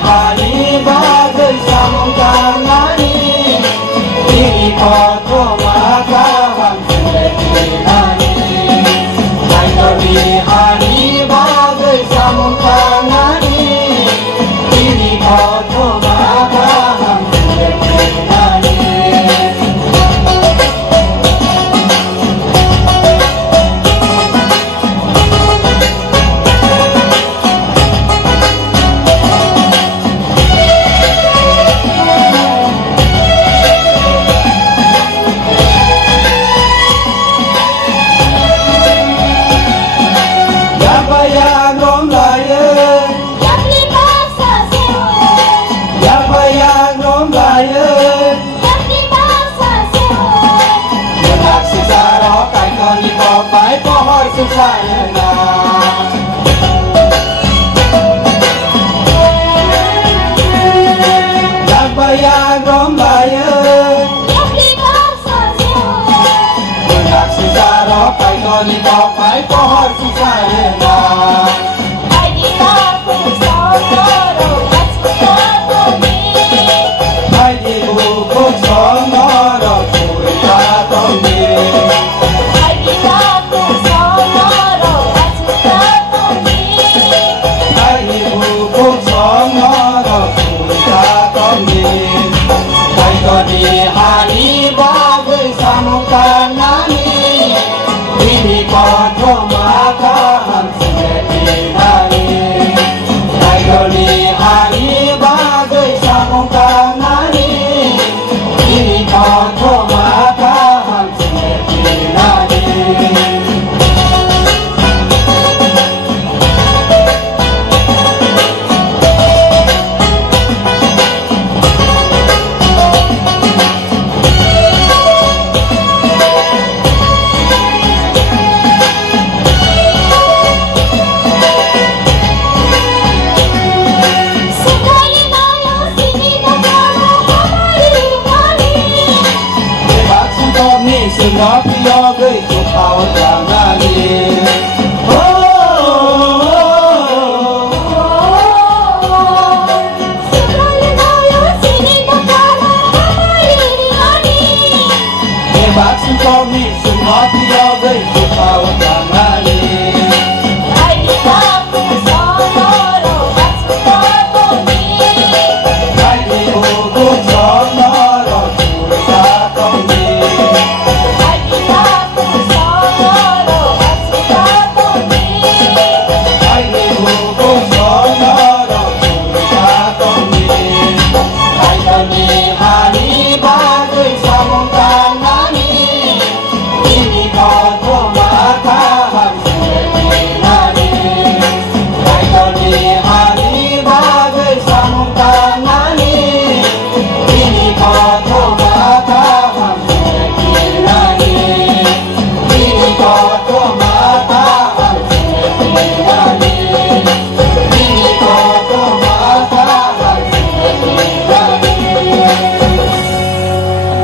hari bagai samung tangani ini koto maka hamsuri hari Haidari hari bagai samung tangani ini koto maka hamsuri hari yang rombaye yang dipaksa sewa yang rombaye yang dipaksa sewa Budak sesaro kai koni kopai pohor susayana yang rombaye yang dipaksa sewa Budak sesaro kai koni kopai pohor susayana Hai di lapu sonoro asmara ni Hai di buku sonoro cerita tomi Hai di lapu sonoro asmara ni Hai di buku sonoro cerita tomi Hai koni hari bagai samukan nani ini koto maka hamsuri hari Hai koni hari bagai samukan nani ini koto maka hamsuri hari sekali malam sini dan malam hari kali Bebas untuk ni sebab